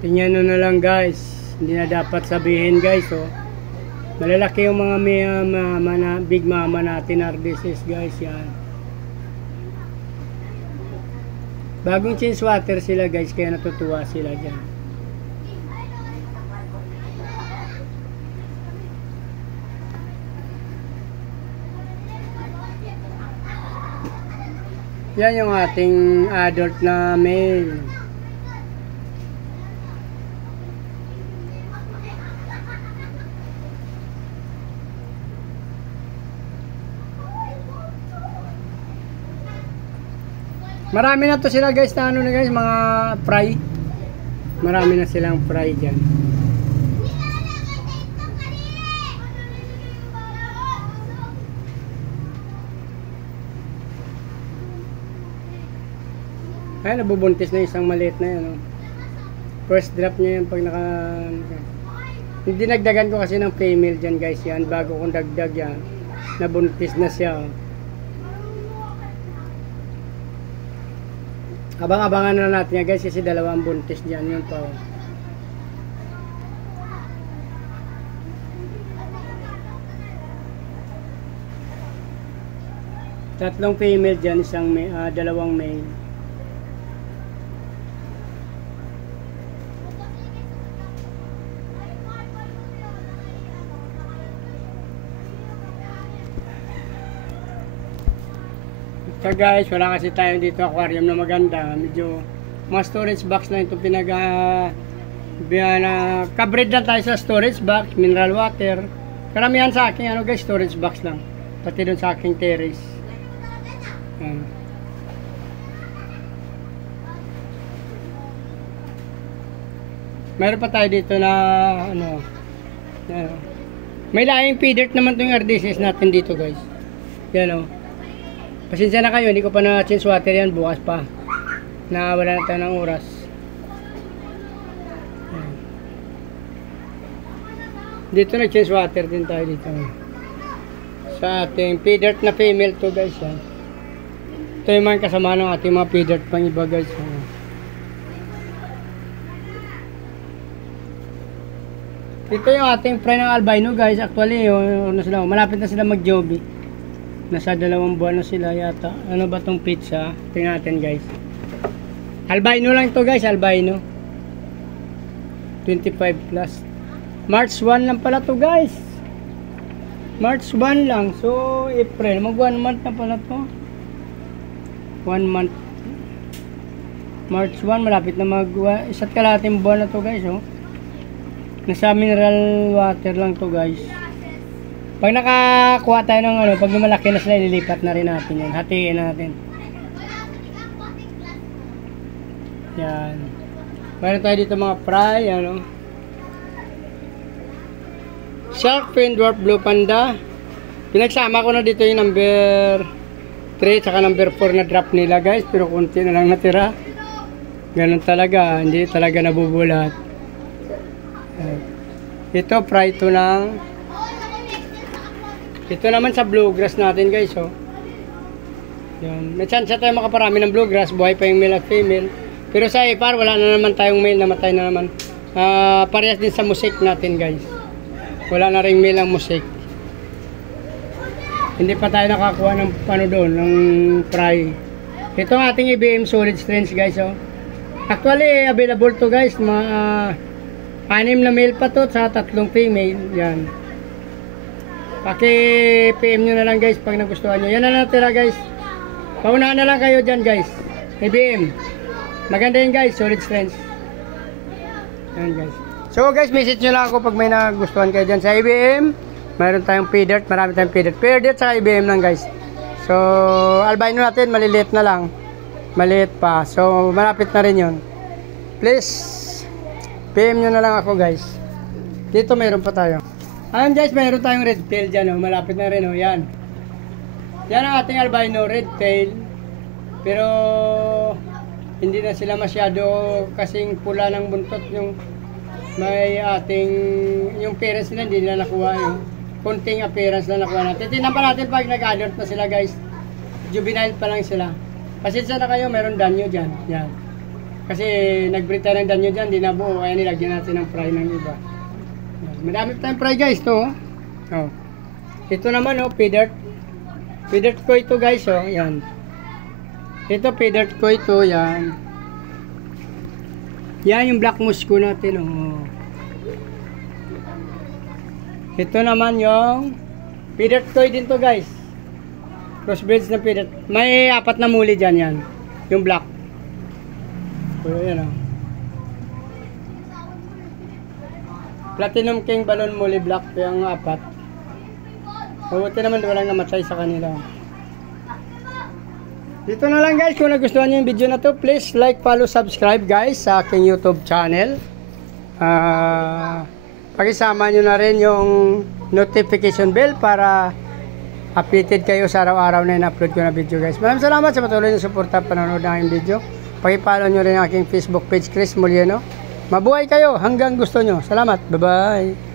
Tingnan nyo na lang guys. Hindi na dapat sabihin guys. Oh. Malalaki yung mga big mama natin RDCs guys. Yan. Bagong change water sila guys. Kaya natutuwa sila dyan. Yan yung ating adult na male. Marami na to sila guys na ano na guys, mga fry. Marami na silang fry dyan. Ay, nabubuntis na isang maliit na yan. Oh. First drop niya yan pag naka... Hindi nagdagan ko kasi ng female dyan guys yan. Bago kong dagdag yan, nabuntis na siya. Oh. Abang-abangan na natin yan guys kasi dalawang buntis dyan yun pa. Oh. Tatlong female dyan, dalawang male. So guys, wala kasi tayo dito aquarium na maganda. Medyo mga storage box lang ito kabreed lang tayo sa storage box, mineral water. Karamihan sa akin ano guys, storage box lang. Pati doon sa aking terrace. Meron pa tayo dito na ano. May laing feeder naman itong RDCs natin dito guys. Yan o. Pasensya na kayo, hindi ko pa na-change water yan, bukas pa. Wala na tayo ng oras. Dito na-change water din tayo dito. Sa ating feeder na female to guys. Yan. Ito yung mga kasama ng ating mga feeder pang iba guys. Ito yung ating fry ng albino guys. Actually, malapit na sila mag-joby. Nasa 2 buwan na sila yata. Ano ba tong pizza? Tingnan natin guys. Albino lang to guys, albino. 25 plus. March 1 lang pala to guys. March 1 lang. So, April. Mag 1 month na pala to. 1 month. March 1, malapit na isa't kalahating buwan na to guys. Oh. Nasa mineral water lang to guys. Pag nakakuha tayo ng ano, pag malaki na sila, ililipat na rin natin yan. Hatiin natin. Yan. Meron tayo dito mga fry, ano. Shark fin, dwarf blue panda. Pinagsama ko na dito yung number 3 tsaka number 4 na drop nila guys. Pero konti na lang natira. Ganun talaga, hindi talaga nabubulat. Ito, fry to ng... Ito naman sa bluegrass natin guys, oh. Yan. May chance tayo makaparami ng bluegrass, buhay pa yung male at female. Pero sa ipar, wala na naman tayong male, namatay na naman. Parehas din sa musik natin guys. Wala na ring male ang musik. Hindi pa tayo nakakuha ng ano doon, ng fry. Ito ang ating IBM solid strange guys, oh. Actually, available to guys, mga 6 na male pa to sa 3 female. Yan. Paki-PM nyo na lang guys pag nagustuhan nyo. Yan na natira guys. Paunahan na lang kayo dyan guys. IBM. Maganda yun guys. Solid strength. Yan guys. So guys, message nyo lang ako pag may nagustuhan kayo dyan sa IBM. Mayroon tayong feeder. Marami tayong feeder. Feeder sa IBM lang guys. So albino natin maliliit na lang. Maliit pa. So malapit na rin yun. Please PM nyo na lang ako guys. Dito mayroon pa tayo. Ayan guys, mayroon tayong red tail dyan, oh. Malapit na rin, oh. Yan. Yan ang ating albino red tail. Pero hindi na sila masyado kasing pula ng buntot. Yung may ating yung parents nila hindi nila nakuha, yung konting appearance na nakuha natin. Tingnan pa natin pag nag-adult na sila guys. Juvenile pa lang sila. Pasensya na kayo, meron danyo dyan. Yan. Kasi nag-breed tayo ng danyo dyan, di nabuo. Kaya nilagyan natin ng fry ng iba. Yan. Madami pa tayong fry guys to. Oh. Ito naman oh, feeder. Feeder ko ito guys oh. Yan. Ito feeder ko ito. Yan. Yan yung black moose ko natin oh. Ito naman yung feeder toy din to guys. Crossbreds na feeder. May 4 na muli dyan yan. Yung black. So yan oh. Platinum King Balloon muli black yung 4. Mabuti naman walang namatay sa kanila. Dito na lang guys. Kung nagustuhan nyo yung video na to, please like, follow, subscribe guys sa aking YouTube channel. Pakisama nyo na rin yung notification bell para updated kayo sa araw-araw na in-upload ko na video guys. Maraming salamat sa patuloy na suporta panonood ng aking video. Pakipollow nyo rin ang aking Facebook page, Chris Molieno. Mabuhay kayo hanggang gusto nyo. Salamat. Bye-bye.